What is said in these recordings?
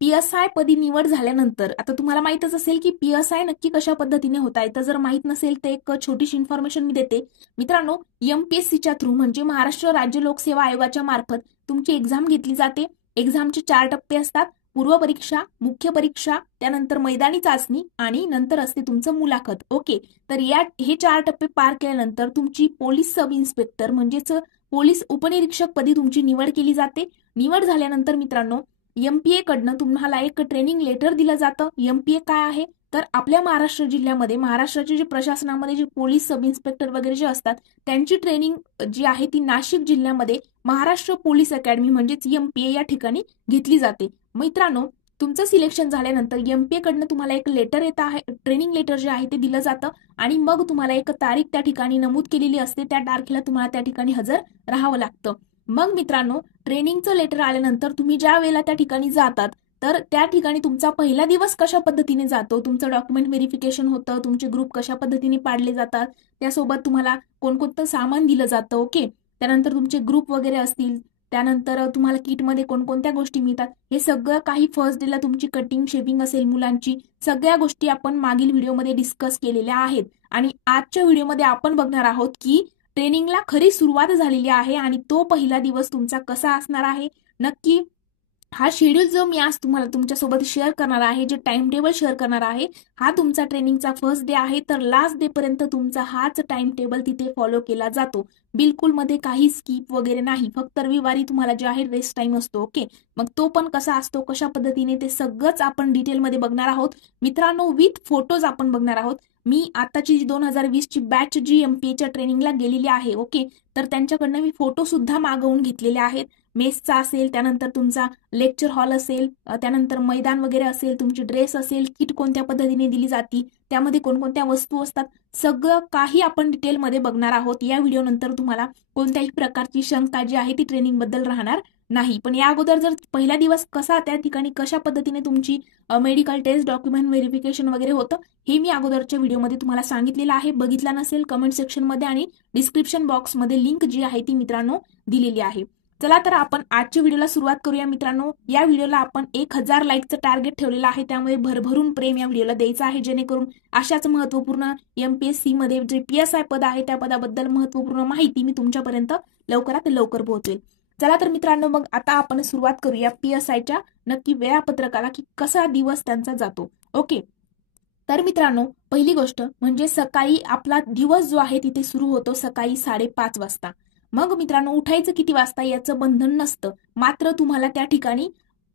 PSI पदी निवड झाल्यानंतर आता तुम्हाला माहितच असेल की PSI नक्की कशा पद्धतीने होत आहे. तर जर माहित नसेल तर एक छोटीशी इन्फॉर्मेशन मी देते. मित्रांनो, MPSCच्या थ्रू म्हणजे महाराष्ट्र राज्य लोकसेवा आयोगाच्या मार्फत तुमची एक्झाम घेतली जाते. एक्झामचे 4 टप्पे असतात. पूर्व परीक्षा, मुख्य परीक्षा, त्यानंतर मैदानी चाचणी आणि नंतर असते तुमचं मुलाखत. ओके, तर हे 4 टप्पे पार केल्यानंतर तुमची पोलीस सब इन्स्पेक्टर म्हणजेच पोलीस उपनिरीक्षक पदी तुमची निवड केली जाते. निवड झाल्यानंतर मित्रांनो, MPA कडनं तुम्हाला एक ट्रेनिंग लेटर दिलं जातं. MPA काय आहे तर आपल्या महाराष्ट्र जिल्ह्यामध्ये महाराष्ट्राचे जे प्रशासनामध्ये जे पोलीस सब इन्स्पेक्टर वगैरे जे असतात त्यांची ट्रेनिंग जी आहे ती नाशिक जिल्ह्यामध्ये महाराष्ट्र पोलीस अकॅडमी म्हणजेच MPA या ठिकाणी घेतली जाते. मित्रांनो, तुमचं सिलेक्शन झाल्यानंतर MPA कडनं तुम्हाला एक लेटर येत आहे, ट्रेनिंग लेटर जे आहे ते दिलं जातं आणि मग तुम्हाला एक तारीख त्या ठिकाणी नमूद केलेली असते. त्या तारखेला तुम्हाला त्या ठिकाणी हजर राहावं लागतं. मग मित्रांनो, ट्रेनिंगचं लेटर आल्यानंतर तुम्ही ज्या वेळेला त्या ठिकाणी जातात तर त्या ठिकाणी तुमचा पहिला दिवस कशा पद्धतीने जातो, तुमचं डॉक्युमेंट व्हेरिफिकेशन होतं, तुमचे ग्रुप कशा पद्धतीने पाडले जातात, त्यासोबत तुम्हाला कोणकोणतं सामान दिलं जातं. ओके, त्यानंतर तुमचे ग्रुप वगैरे असतील, त्यानंतर तुम्हाला किटमध्ये कोणकोणत्या गोष्टी मिळतात, हे सगळं काही फर्स्ट डेला तुमची कटिंग शेविंग असेल मुलांची, सगळ्या गोष्टी आपण मागील व्हिडिओमध्ये डिस्कस केलेल्या आहेत. आणि आजच्या व्हिडिओमध्ये आपण बघणार आहोत की ट्रेनिंगला खरी सुरुवात झालेली आहे आणि तो पहिला दिवस तुमचा कसा असणार आहे नक्की. हा शेड्यूल जो मी आज तुम्हाला तुमच्यासोबत शेअर करणार आहे, जे टाइम टेबल शेअर करणार आहे, हा तुमचा ट्रेनिंगचा फर्स्ट डे आहे. तर लास्ट डे पर्यंत तुमचा हाच टाइम टेबल तिथे फॉलो केला जातो. बिलकुल मध्ये काही स्किप वगैरे नाही. फक्त रविवारी तुम्हाला जे आहे रेस्ट टाइम असतो. ओके, मग तो पण कसा असतो, कशा पद्धतीने, ते सगळंच आपण डिटेलमध्ये बघणार आहोत मित्रांनो. विथ फोटोज आपण बघणार आहोत. मी आताची 2020ची बॅच जी MPAच्या ट्रेनिंगला गेलेली आहे, ओके, तर त्यांच्याकडनं मी फोटो सुद्धा मागवून घेतलेले आहेत. मेसचा असेल, त्यानंतर तुमचा लेक्चर हॉल असेल, त्यानंतर मैदान वगैरे असेल, तुमची ड्रेस असेल, किट कोणत्या पद्धतीने दिली जाती, त्यामध्ये कोणकोणत्या वस्तू असतात, सगळं काही आपण डिटेलमध्ये बघणार आहोत. या व्हिडिओ नंतर तुम्हाला कोणत्याही प्रकारची शंका जी आहे ती ट्रेनिंग बद्दल राहणार नाही. पण या अगोदर जर पहिला दिवस कसा, त्या ठिकाणी कशा पद्धतीने तुमची मेडिकल टेस्ट, डॉक्युमेंट व्हेरिफिकेशन वगैरे होतं, हे मी अगोदरच्या व्हिडिओमध्ये तुम्हाला सांगितलेलं आहे. बघितला नसेल कमेंट सेक्शनमध्ये आणि डिस्क्रिप्शन बॉक्समध्ये लिंक जी आहे ती मित्रांनो दिलेली आहे. चला तर आपण आजच्या व्हिडिओला सुरुवात करूया मित्रांनो. या व्हिडिओला आपण 1000 लाईकचं टार्गेट ठेवलेलं आहे, त्यामुळे भरभरून प्रेम या व्हिडिओला द्यायचं आहे, जेणेकरून अशाच महत्वपूर्ण MPSC मध्ये जे PSI पद आहे त्या पदाबद्दल महत्वपूर्ण माहिती मी तुमच्यापर्यंत लवकरात लवकर पोहोचवेल. चला तर मित्रांनो, मग आता आपण सुरुवात करूया PSIच्या नक्की वेळापत्रकाला की कसा दिवस त्यांचा जातो. ओके, तर मित्रांनो, पहिली गोष्ट म्हणजे सकाळी आपला दिवस जो आहे तिथे सुरू होतो सकाळी 5:30 वाजता. मग मित्रांनो, उठायचं किती वाजता याचं बंधन नसतं, मात्र तुम्हाला त्या ठिकाणी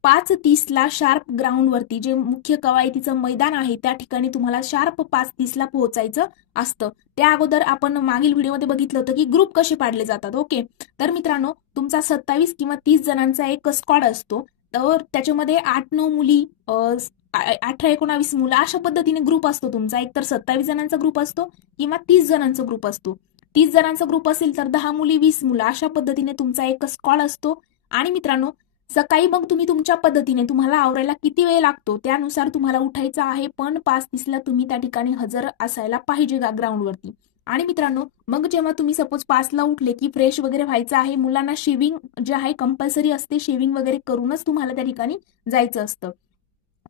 5:30ला शार्प ग्राउंडवरती जे मुख्य कवायतीचं मैदान आहे त्या ठिकाणी तुम्हाला शार्प 5:30ला पोहोचायचं असतं. त्या अगोदर आपण मागील व्हिडिओमध्ये बघितलं होतं की ग्रुप कसे पाडले जातात. ओके, तर मित्रांनो, तुमचा 27 किंवा 30 जणांचा एक स्क्वॉड असतो. तर त्याच्यामध्ये 8-9 मुली, 18-19 मुलं, अशा पद्धतीने ग्रुप असतो तुमचा. एकतर 27 जणांचा ग्रुप असतो किंवा 30 जणांचा ग्रुप असतो. 30 जणांचा ग्रुप असेल तर 10 मुली, 20 मुलं, अशा पद्धतीने तुमचा एक स्क्वॉड असतो. आणि मित्रांनो, सकाळी मग तुम्ही तुमच्या पद्धतीने तुम्हाला आवरायला किती वेळ लागतो त्यानुसार तुम्हाला उठायचं आहे, पण 5:30ला तुम्ही त्या ठिकाणी हजर असायला पाहिजे ग्राउंडवरती. आणि मित्रांनो, मग जेव्हा तुम्ही सपोज 5ला उठले की फ्रेश वगैरे व्हायचं आहे, मुलांना शेविंग जे आहे कंपल्सरी असते, शेविंग वगैरे करूनच तुम्हाला त्या ठिकाणी जायचं असतं.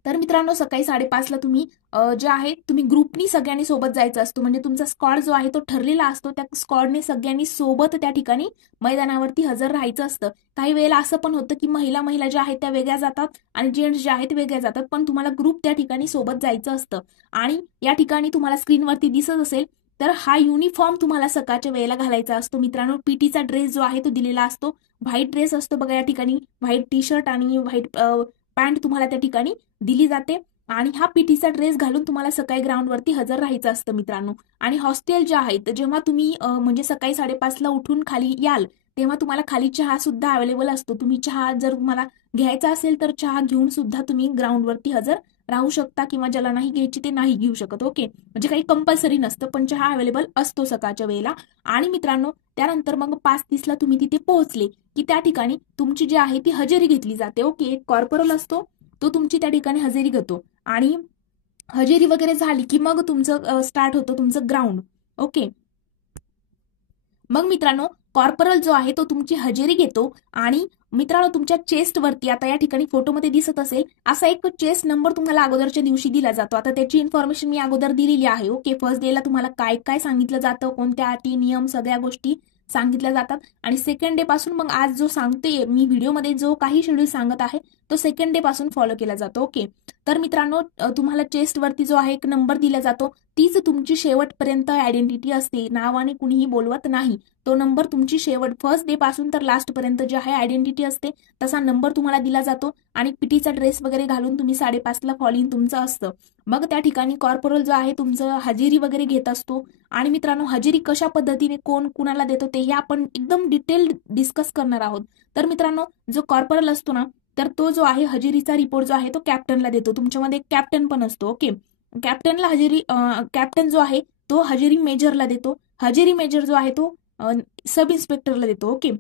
तर मित्रांनो, सकाळी 5:30ला तुम्ही जे आहे तुम्ही ग्रुपनी सगळ्यांनी सोबत जायचं असतो. म्हणजे तुमचा स्क्वॉड जो आहे तो ठरलेला असतो. त्या स्क्वॉडने सगळ्यांनी सोबत त्या ठिकाणी मैदानावरती हजर राहायचं असतं. काही वेळेला असं पण होतं की महिला ज्या आहेत त्या वेगळ्या जातात आणि जेंट्स ज्या आहेत वेगळ्या जातात, पण तुम्हाला ग्रुप त्या ठिकाणी सोबत जायचं असतं. आणि या ठिकाणी तुम्हाला स्क्रीनवरती दिसत असेल तर हा युनिफॉर्म तुम्हाला सकाळच्या वेळेला घालायचा असतो. मित्रांनो, पीटीचा ड्रेस जो आहे तो दिलेला असतो. व्हाईट ड्रेस असतो बघा, या ठिकाणी व्हाईट टी-शर्ट आणि व्हाईट पॅन्ट तुम्हाला त्या ठिकाणी दिली जाते. आणि हा पीटीचा ड्रेस घालून तुम्हाला सकाळी ग्राउंडवरती हजर राहायचं असतं मित्रांनो. आणि हॉस्टेल जे आहेत, जेव्हा तुम्ही म्हणजे सकाळी 5:30ला उठून खाली याल तेव्हा तुम्हाला खाली चहा सुद्धा अवेलेबल असतो. तुम्ही चहा जर तुम्हाला घ्यायचा असेल तर चहा घेऊन सुद्धा तुम्ही ग्राउंडवरती हजर राहू शकता, किंवा ज्याला नाही घ्यायची ते नाही घेऊ शकत. ओके, म्हणजे काही कंपल्सरी नसतं, पण चहा अवेलेबल असतो सकाळच्या वेळेला. आणि मित्रांनो, त्यानंतर मग 5:30ला तुम्ही तिथे पोहोचले की त्या ठिकाणी तुमची जी आहे ती हजेरी घेतली जाते. ओके, एक कॉर्पोरल असतो, तो तुमची त्या ठिकाणी हजेरी घेतो. आणि हजेरी वगैरे झाली की मग तुमचं स्टार्ट होतं तुमचं ग्राउंड. ओके, मग मित्रांनो, कॉर्पोरल जो आहे तो तुमची हजेरी घेतो आणि मित्रांनो तुमच्या चेस्टवरती आता या ठिकाणी फोटोमध्ये दिसत असेल असा एक चेस्ट नंबर तुम्हाला अगोदरच्या दिवशी दिला जातो. आता त्याची इन्फॉर्मेशन मी अगोदर दिलेली आहे. ओके, फर्स्ट डेला तुम्हाला काय काय सांगितलं जातं, कोणत्या अटी नियम सगळ्या गोष्टी सांगितल्या जातात आणि सेकंड डे पासून मग आज जो सांगते मी व्हिडिओमध्ये जो काही शेड्यूल सांगत आहे तो सेकंड डे पासून फॉलो केला जातो. ओके, तर मित्रांनो तुम्हाला चेस्टवरती जो आहे एक नंबर दिला जातो, तीच तुमची शेवटपर्यंत आयडेंटिटी असते. नावाने कुणीही बोलवत नाही. तो नंबर तुमची शेवट फर्स्ट डे पासून तर लास्ट पर्यंत जे आहे आयडेंटिटी असते तसा नंबर तुम्हाला दिला जातो आणि पीटीचा ड्रेस वगैरे घालून तुम्ही 5:30ला फॉलिंग तुमचं असतं. मग त्या ठिकाणी कॉर्पोरल जो आहे तुमचं हजेरी वगैरे घेत असतो आणि मित्रांनो हजेरी कशा पद्धतीने कोण कुणाला देतो ते हे आपण एकदम डिटेल डिस्कस करणार आहोत. तर मित्रांनो जो कॉर्पोरल असतो ना तर तो जो आहे हजेरीचा रिपोर्ट जो आहे तो कॅप्टनला देतो. तुमच्यामध्ये एक कॅप्टन पण असतो. ओके, कॅप्टनला हजेरी कॅप्टन जो आहे तो हजेरी मेजरला देतो. हजेरी मेजर जो आहे तो सब इन्स्पेक्टरला देतो. ओके,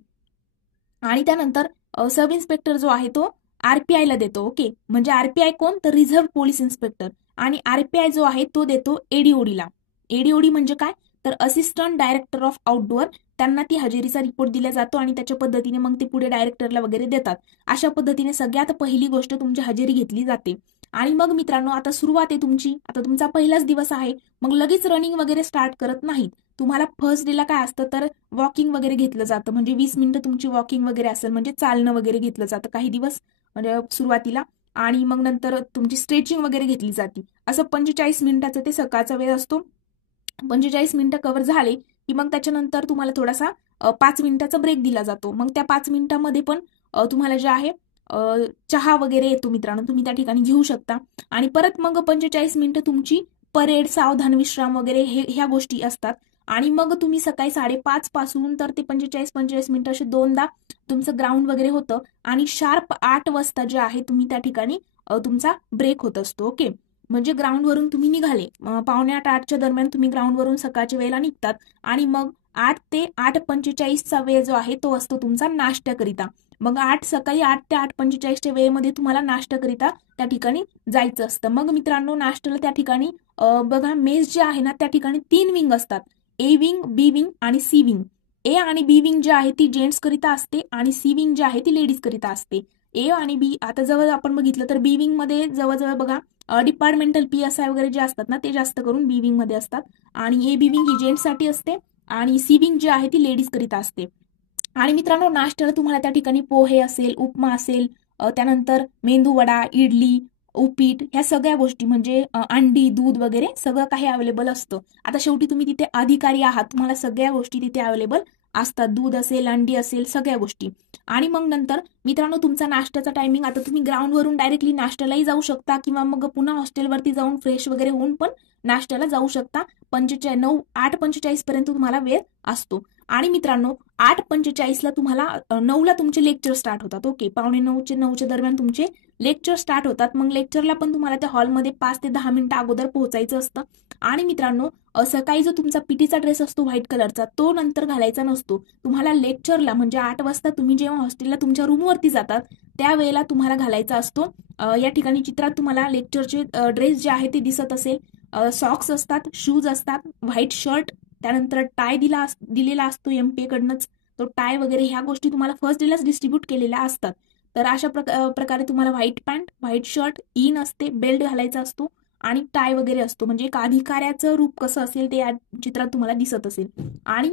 आणि त्यानंतर सब इन्स्पेक्टर जो आहे तो आरपीआयला देतो. ओके, म्हणजे आरपीआय कोण तर रिझर्व्ह पोलीस इन्स्पेक्टर आणि आरपीआय जो आहे तो देतो एडीओडीला. एडीओडी म्हणजे काय तर असिस्टंट डायरेक्टर ऑफ आउटडोअर, त्यांना ती हजेरीचा रिपोर्ट दिला जातो आणि त्याच्या पद्धतीने मग ते पुढे डायरेक्टरला वगैरे देतात. अशा पद्धतीने सगळ्यात पहिली गोष्ट तुमची हजेरी घेतली जाते. आणि मग मित्रांनो आता सुरुवात आहे तुमची, आता तुमचा पहिलाच दिवस आहे, मग लगेच रनिंग वगैरे स्टार्ट करत नाहीत. तुम्हाला फर्स्ट डेला काय असतं तर वॉकिंग वगैरे घेतलं जातं, म्हणजे 20 मिनिटं तुमची वॉकिंग वगैरे असेल, म्हणजे चालणं वगैरे घेतलं जातं काही दिवस म्हणजे सुरुवातीला. आणि मग नंतर तुमची स्ट्रेचिंग वगैरे घेतली जाते. असं 45 मिनिटाचा ते सकाळचा वेळ असतो. 45 मिनिटं कव्हर झाले की मग त्याच्यानंतर तुम्हाला थोडासा 5 मिनिटाचा ब्रेक दिला जातो. मग त्या 5 मिनिटांमध्ये पण तुम्हाला जे आहे चहा वगैरे येतो मित्रांनो, तुम्ही त्या ठिकाणी घेऊ शकता. आणि परत मग 45 मिनिटं तुमची परेड, सावधान विश्राम वगैरे ह्या गोष्टी असतात. आणि मग तुम्ही सकाळी 5:30 पासून तर ते 45 मिनिटं असे दोनदा तुमचं ग्राउंड वगैरे होतं आणि शार्प 8 वाजता जे आहे तुम्ही त्या ठिकाणी तुमचा ब्रेक होत असतो. ओके, म्हणजे ग्राउंडवरून तुम्ही निघाले 7:45-8च्या दरम्यान तुम्ही ग्राउंडवरून सकाळच्या वेळेला निघतात आणि मग 8 ते 8:45चा वेळ जो आहे तो असतो तुमचा नाश्त्याकरिता. मग सकाळी 8 ते 8:45च्या वेळेमध्ये तुम्हाला नाश्त्याकरिता त्या ठिकाणी जायचं असतं. मग मित्रांनो नाश्त्याला त्या ठिकाणी बघा मेस जे आहे ना त्या ठिकाणी 3 विंग असतात, ए विंग, बी विंग आणि सी विंग. ए आणि बी विंग जी आहे ती जेंट्स करिता असते आणि सी विंग जी आहे ती लेडीज करिता असते. ए आणि बी आता जवळ आपण बघितलं तर बी विंग मध्ये जवळजवळ बघा डिपार्टमेंटल PSI वगैरे जे असतात ना ते जास्त करून बी विंग मध्ये असतात आणि ए बी विंग ही जेंट्ससाठी असते आणि सी विंग जी आहे ती लेडीज करिता असते. आणि मित्रांनो नाश्त्याला तुम्हाला त्या ठिकाणी पोहे असेल, उपमा असेल, त्यानंतर मेंदू वडा, इडली, उपीट ह्या सगळ्या गोष्टी म्हणजे अंडी, दूध वगैरे सगळं काही अवेलेबल असतं. आता शेवटी तुम्ही तिथे अधिकारी आहात, तुम्हाला सगळ्या गोष्टी तिथे अवेलेबल असतात. दूध असेल, अंडी असेल, सगळ्या गोष्टी. आणि मग नंतर मित्रांनो तुमचा नाश्त्याचा टायमिंग, आता तुम्ही ग्राउंडवरून डायरेक्टली नाश्त्यालाही जाऊ शकता किंवा मग पुन्हा हॉस्टेलवरती जाऊन फ्रेश वगैरे होऊन पण नाश्त्याला जाऊ शकता. 8:45 पर्यंत तुम्हाला वेळ असतो. आणि मित्रांनो 8:45ला तुम्हाला 9ला तुमचे लेक्चर स्टार्ट होतात. ओके, 8:45-9च्या दरम्यान तुमचे लेक्चर स्टार्ट होतात. मग लेक्चरला पण तुम्हाला त्या हॉलमध्ये 5 ते 10 मिनिटं अगोदर पोहोचायचं असतं. आणि मित्रांनो सकाळी जो तुमचा पीटीचा ड्रेस असतो व्हाईट कलरचा तो नंतर घालायचा नसतो. तुम्हाला लेक्चरला म्हणजे 8 वाजता तुम्ही जेव्हा हॉस्टेलला तुमच्या रूमवरती जातात त्यावेळेला तुम्हाला घालायचा असतो. या ठिकाणी चित्रात तुम्हाला लेक्चरचे ड्रेस जे आहे ते दिसत असेल. सॉक्स असतात, शूज असतात, व्हाईट शर्ट, त्यानंतर टाय दिलेला असतो MPA कडनंच. तो टाय वगैरे ह्या गोष्टी तुम्हाला फर्स्ट डेलाच डिस्ट्रीब्यूट केलेल्या असतात. तर अशा प्रकारे तुम्हाला white pant, white shirt, in असते, बेल्ट घालायचा असतो आणि टाय वगैरे असतो. म्हणजे एक अधिकाऱ्याचं रूप कसं असेल ते या चित्रात तुम्हाला दिसत असेल. आणि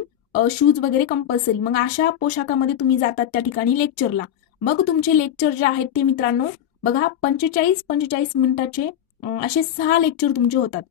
शूज वगैरे कंपल्सरी. मग अशा पोशाखामध्ये तुम्ही जातात त्या ठिकाणी लेक्चरला. मग तुमचे लेक्चर जे आहेत ते मित्रांनो बघा 45 मिनिटाचे असे 6 लेक्चर तुमचे होतात.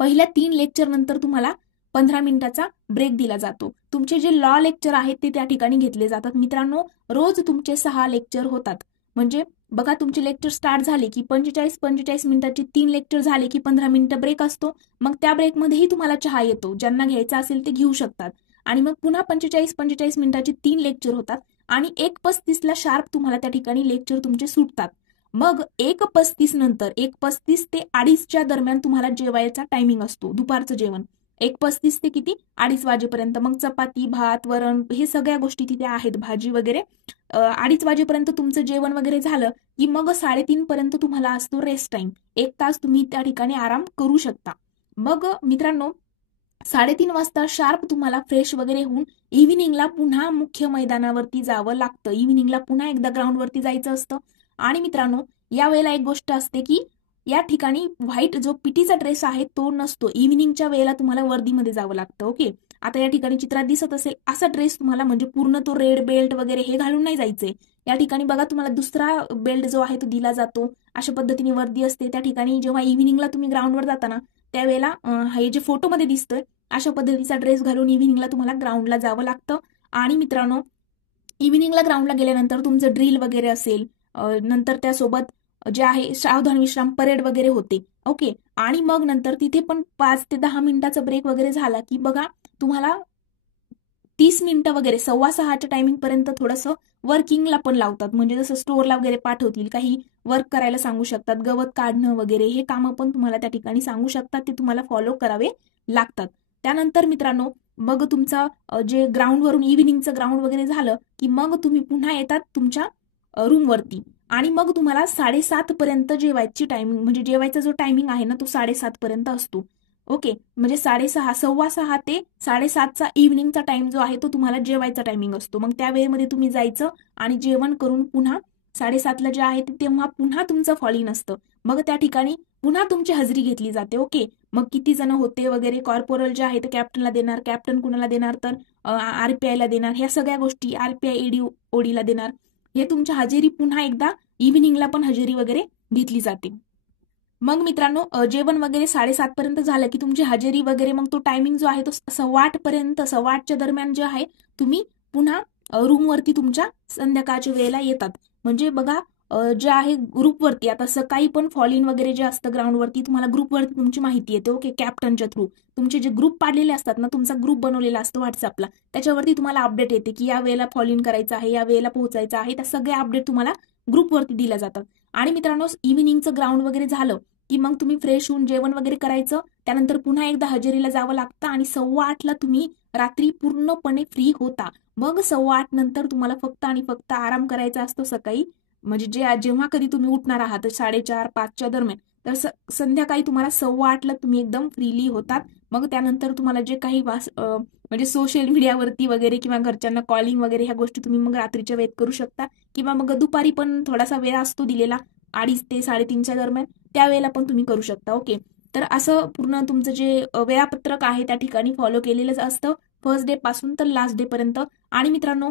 पहिल्या 3 लेक्चर नंतर तुम्हाला 15 मिनिटाचा ब्रेक दिला जातो. तुमचे जे लॉ लेक्चर आहेत ते त्या ठिकाणी घेतले जातात. मित्रांनो रोज तुमचे 6 लेक्चर होतात. म्हणजे बघा तुमचे लेक्चर स्टार्ट झाले की 45 मिनिटाचे 3 लेक्चर झाले की 15 मिनिटं ब्रेक असतो. मग त्या ब्रेकमध्येही तुम्हाला चहा येतो, ज्यांना घ्यायचा असेल ते घेऊ शकतात. आणि मग पुन्हा 45 मिनिटाचे 3 लेक्चर होतात आणि 1:35ला शार्प तुम्हाला त्या ठिकाणी लेक्चर तुमचे सुटतात. मग 1:35 नंतर 1:35 ते 2:30च्या दरम्यान तुम्हाला जेवायचा टायमिंग असतो, दुपारचं जेवण. 1:35 ते किती 2:30 वाजेपर्यंत. मग चपाती, भात, वरण हे सगळ्या गोष्टी तिथे आहेत, भाजी वगैरे. 2:30 वाजेपर्यंत तुमचं जेवण वगैरे झालं की मग 3:30 पर्यंत तुम्हाला असतो रेस्ट टाइम. 1 तास तुम्ही त्या ठिकाणी आराम करू शकता. मग मित्रांनो 3:30 वाजता शार्प तुम्हाला फ्रेश वगैरे होऊन इव्हिनिंगला पुन्हा मुख्य मैदानावरती जावं लागतं. इव्हिनिंगला पुन्हा एकदा ग्राउंडवरती जायचं असतं. आणि मित्रांनो, यावेळेला एक गोष्ट असते की या ठिकाणी व्हाईट जो पीटीचा ड्रेस आहे तो नसतो. इव्हिनिंगच्या वेळेला तुम्हाला वर्दीमध्ये जावं लागतं. ओके, आता या ठिकाणी चित्रात दिसत असेल असा ड्रेस तुम्हाला, म्हणजे पूर्ण तो रेड बेल्ट वगैरे हे घालून नाही जायचंय. या ठिकाणी बघा तुम्हाला दुसरा बेल्ट जो आहे तो दिला जातो. अशा पद्धतीने वर्दी असते. त्या ठिकाणी जेव्हा इव्हिनिंगला तुम्ही ग्राउंडवर जाताना त्यावेळेला हे जे फोटोमध्ये दिसतोय अशा पद्धतीचा ड्रेस घालून इव्हिनिंगला तुम्हाला ग्राउंडला जावं लागतं. आणि मित्रांनो, इव्हिनिंगला ग्राउंडला गेल्यानंतर तुमचं ड्रिल वगैरे असेल, नंतर त्यासोबत जे आहे सावधान विश्राम परेड वगैरे होते. ओके, आणि मग नंतर तिथे पण 5 ते 10 मिनिटाचा ब्रेक वगैरे झाला की बघा तुम्हाला 30 मिनिटं वगैरे 5:15च्या टायमिंग पर्यंत थोडंसं वर्किंगला पण लावतात. म्हणजे जसं स्टोअरला वगैरे पाठवतील, काही वर्क करायला सांगू शकतात, गवत काढणं वगैरे हे कामं पण तुम्हाला त्या ठिकाणी सांगू शकतात. ते तुम्हाला फॉलो करावे लागतात. त्यानंतर मित्रांनो, मग तुमचा जे ग्राउंडवरून इव्हिनिंगचं ग्राउंड वगैरे झालं की मग तुम्ही पुन्हा येतात तुमच्या रूमवरती. आणि मग तुम्हाला 7:30 पर्यंत जेवायची टायमिंग, म्हणजे जेवायचा जो टायमिंग आहे ना तो 7:30 पर्यंत असतो. ओके, म्हणजे 6:30 6:15 ते 7:30चा इव्हिनिंगचा टाइम जो आहे तो तुम्हाला जेवायचा टायमिंग असतो. मग त्या वेळेमध्ये तुम्ही जायचं आणि जेवण करून पुन्हा 7:30ला जे आहे तेव्हा पुन्हा तुमचं फॉल इन असतं. मग त्या ठिकाणी पुन्हा तुमची हजेरी घेतली जाते. ओके, मग किती जण होते वगैरे, कॉर्पोरल जे आहे ते कॅप्टनला देणार, कॅप्टन कुणाला देणार तर आरपीआयला देणार, ह्या सगळ्या गोष्टी आरपीआय एडी ओडीला देणार. हे तुमच्या हजेरी पुन्हा एकदा इव्हिनिंगला पण हजेरी वगैरे घेतली जाते. मग मित्रांनो, जेवण वगैरे 7:30 पर्यंत झालं की तुमची हजेरी वगैरे, मग तो टायमिंग जो आहे तो 8:15 पर्यंत, 8:15च्या दरम्यान जे आहे तुम्ही पुन्हा रूमवरती तुमच्या संध्याकाळच्या वेळेला येतात. म्हणजे बघा, जे आहे ग्रुपवरती, आता सकाळी पण फॉल इन वगैरे जे असतं ग्राउंडवरती तुम्हाला ग्रुपवरती तुमची माहिती येते. ओके, कॅप्टनच्या थ्रू तुमचे जे ग्रुप पाडलेले असतात ना, तुमचा ग्रुप बनवलेला असतो व्हॉट्सअपला, त्याच्यावरती तुम्हाला अपडेट येते की या वेळेला फॉल इन करायचं आहे, या वेळेला पोहोचायचं आहे. त्या सगळ्या अपडेट तुम्हाला ग्रुपवरती दिल्या जातात. आणि मित्रांनो, इव्हिनिंगचं ग्राउंड वगैरे झालं की मग तुम्ही फ्रेश होऊन जेवण वगैरे करायचं. त्यानंतर पुन्हा एकदा हजेरीला जावं लागतं आणि 8:15ला तुम्ही रात्री पूर्णपणे फ्री होता. मग 8:15 नंतर तुम्हाला फक्त आणि फक्त आराम करायचा असतो सकाळी. म्हणजे जेव्हा कधी तुम्ही उठणार आहात 4:30-5च्या दरम्यान, तर संध्याकाळी तुम्हाला 8:15ला तुम्ही एकदम फ्रीली होतात. मग त्यानंतर तुम्हाला जे काही म्हणजे सोशल मीडियावरती वगैरे किंवा घरच्यांना कॉलिंग वगैरे ह्या गोष्टी तुम्ही मग रात्रीच्या वेळेत करू शकता. किंवा मग दुपारी पण थोडासा वेळ असतो दिलेला 2:30 ते 3:30च्या दरम्यान, त्यावेळेला पण तुम्ही करू शकता. ओके, तर असं पूर्ण तुमचं जे वेळापत्रक आहे त्या ठिकाणी फॉलो केलेलंच असतं, फर्स्ट डे पासून तर लास्ट डे पर्यंत. आणि मित्रांनो,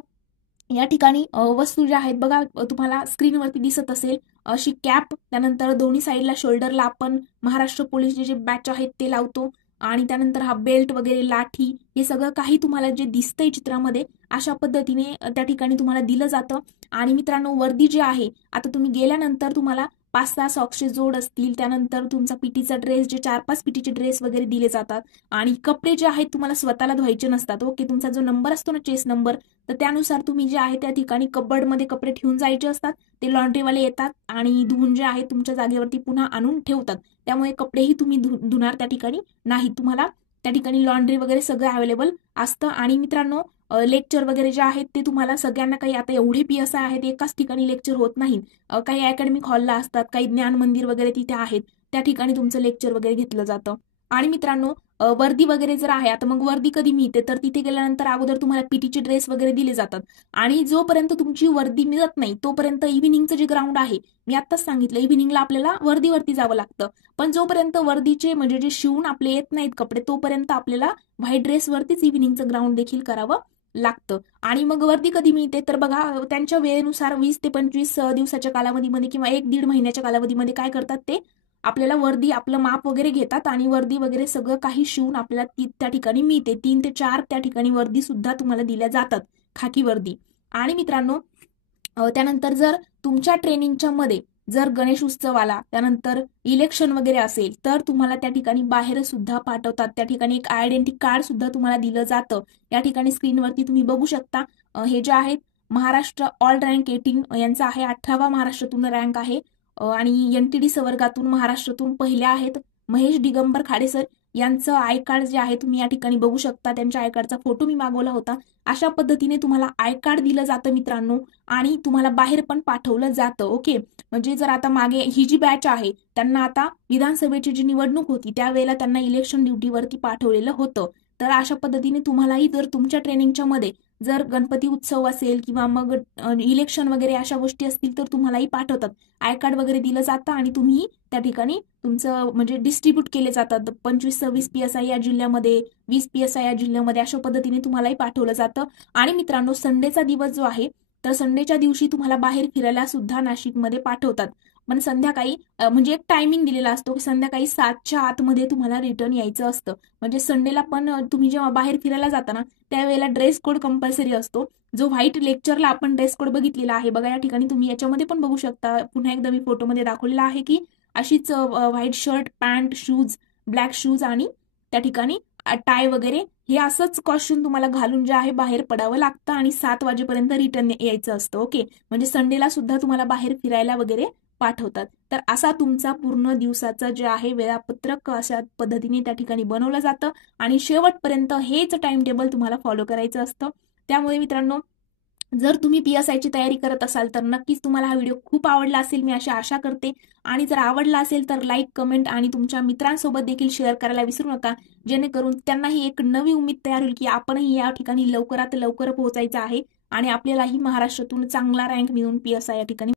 या ठिकाणी वस्तू ज्या आहेत बघा, तुम्हाला स्क्रीनवरती दिसत असेल अशी कॅप, त्यानंतर दोन्ही साईडला शोल्डरला आपण महाराष्ट्र पोलीसचे जे बॅच आहेत ते लावतो. आणि त्यानंतर हा बेल्ट वगैरे, लाठी, हे सगळं काही तुम्हाला जे दिसतंय चित्रामध्ये अशा पद्धतीने त्या ठिकाणी तुम्हाला दिलं जातं. आणि मित्रांनो, वर्दी जी आहे, आता तुम्ही गेल्यानंतर तुम्हाला 5-6 सॉक्सचे जोड असतील, त्यानंतर तुमचा पीटीचा ड्रेस, जे 4-5 पीटीचे ड्रेस वगैरे दिले जातात. आणि कपडे जे आहेत तुम्हाला स्वतःला धुवायचे नसतात. ओके, तुमचा जो नंबर असतो ना, चेस नंबर, तर त्यानुसार तुम्ही जे आहे त्या ठिकाणी कबर्डमध्ये कपडे ठेवून जायचे असतात. ते लॉन्ड्रीवाले येतात आणि धुवून जे आहे तुमच्या जागेवरती पुन्हा आणून ठेवतात. त्यामुळे कपडेही तुम्ही धुणार त्या ठिकाणी नाही. तुम्हाला त्या ठिकाणी लॉन्ड्री वगैरे सगळं अवेलेबल असतं. आणि मित्रांनो, लेक्चर वगैरे जे आहेत ते तुम्हाला सगळ्यांना, काही आता एवढे PSI आहेत एकाच ठिकाणी लेक्चर होत नाहीत. काही अकॅडमिक हॉलला असतात, काही ज्ञान मंदिर वगैरे तिथे आहेत, त्या ठिकाणी तुमचं लेक्चर वगैरे घेतलं जातं. आणि मित्रांनो, वर्दी वगैरे जर आहे, आता मग वर्दी कधी मिळते तर तिथे गेल्यानंतर अगोदर तुम्हाला पीटीचे ड्रेस वगैरे दिले जातात. आणि जोपर्यंत तुमची वर्दी मिळत नाही तोपर्यंत इव्हिनिंगचं जे ग्राउंड आहे, मी आत्ताच सांगितलं, इव्हिनिंगला आपल्याला वर्दीवरती जावं लागतं. पण जोपर्यंत वर्दीचे म्हणजे जे शिवून आपले येत नाहीत कपडे, तोपर्यंत आपल्याला व्हाईट ड्रेसवरतीच इव्हिनिंगचं ग्राउंड देखील करावं लागतं. आणि मग वर्दी कधी मिळते तर बघा, त्यांच्या वेळेनुसार 20 ते 25 दिवसाच्या कालावधीमध्ये किंवा 1-1.5 महिन्याच्या कालावधीमध्ये काय करतात, ते आपल्याला वर्दी, आपलं माप वगैरे घेतात आणि वर्दी वगैरे सगळं काही शिवून आपल्याला त्या ठिकाणी मिळते. 3 ते 4 त्या ठिकाणी वर्दी सुद्धा तुम्हाला दिल्या जातात, खाकी वर्दी. आणि मित्रांनो, त्यानंतर जर तुमच्या ट्रेनिंगच्या मध्ये जर गणेश उत्सव आला, त्यानंतर इलेक्शन वगैरे असेल, तर तुम्हाला त्या ठिकाणी बाहेर सुद्धा पाठवतात. त्या ठिकाणी एक आयडेंटिटी कार्ड सुद्धा तुम्हाला दिलं जातं. या ठिकाणी स्क्रीनवरती तुम्ही बघू शकता, हे जे आहेत महाराष्ट्र ऑल रँक 18 यांचा आहे, 18वा महाराष्ट्रातून रँक आहे. आणि NTD संवर्गातून महाराष्ट्रातून पहिल्या आहेत महेश दिगंबर खाडे सर, यांचं आय कार्ड जे आहे तुम्ही या ठिकाणी बघू शकता. त्यांच्या आय कार्डचा फोटो मी मागवला होता. अशा पद्धतीने तुम्हाला आय कार्ड दिलं जातं मित्रांनो. आणि तुम्हाला बाहेर पण पाठवलं जातं. ओके, म्हणजे जर आता मागे ही जी बॅच आहे त्यांना आता विधानसभेची जी निवडणूक होती त्यावेळेला त्यांना इलेक्शन ड्युटीवरती पाठवलेलं होतं. तर अशा पद्धतीने तुम्हालाही जर तुमच्या ट्रेनिंगच्या मध्ये जर गणपती उत्सव असेल किंवा मग इलेक्शन वगैरे अशा गोष्टी असतील तर तुम्हालाही पाठवतात. आय कार्ड वगैरे दिलं जातं आणि तुम्ही त्या ठिकाणी तुमचं म्हणजे डिस्ट्रीब्यूट केले जातात. 25-26 PSI या जिल्ह्यामध्ये, 20 PSI या जिल्ह्यामध्ये अशा पद्धतीने तुम्हालाही पाठवलं जातं. आणि मित्रांनो, संडेचा दिवस जो आहे तर संडेच्या दिवशी तुम्हाला बाहेर फिरायला सुद्धा नाशिकमध्ये पाठवतात. पण संध्याकाळी म्हणजे एक टायमिंग दिलेला असतो की संध्याकाळी 7च्या आतमध्ये तुम्हाला रिटर्न यायचं असतं. म्हणजे संडेला पण तुम्ही जेव्हा बाहेर फिरायला जाता ना त्यावेळेला ड्रेस कोड कंपल्सरी असतो. जो व्हाईट लेक्चरला आपण ड्रेस कोड बघितलेला आहे बघा, या ठिकाणी तुम्ही याच्यामध्ये पण बघू शकता. पुन्हा एकदा मी फोटोमध्ये दाखवलेला आहे की अशीच white shirt, pant, shoes, black shoes आणि त्या ठिकाणी टाय वगैरे हे असंच कॉस्ट्युम तुम्हाला घालून जे आहे बाहेर पडावं लागतं आणि 7 वाजेपर्यंत रिटर्न यायचं असतं. ओके, म्हणजे संडेला सुद्धा तुम्हाला बाहेर फिरायला वगैरे पाठवतात. तर असा तुमचा पूर्ण दिवसाचा जे आहे वेळापत्रक अशा पद्धतीने त्या ठिकाणी बनवलं जातं आणि शेवटपर्यंत हेच टाइम टेबल तुम्हाला फॉलो करायचं असतं. त्यामुळे मित्रांनो, जर तुम्ही PSIची तयारी करत असाल तर नक्कीच तुम्हाला हा व्हिडिओ खूप आवडला असेल, मी अशी आशा करते. आणि जर आवडला असेल तर लाईक, कमेंट आणि तुमच्या मित्रांसोबत देखील शेअर करायला विसरू नका, जेणेकरून त्यांनाही एक नवी उमेद तयार होईल की आपणही या ठिकाणी लवकरात लवकर पोहोचायचं आहे आणि आपल्यालाही महाराष्ट्रातून चांगला रँक मिळून PSI या ठिकाणी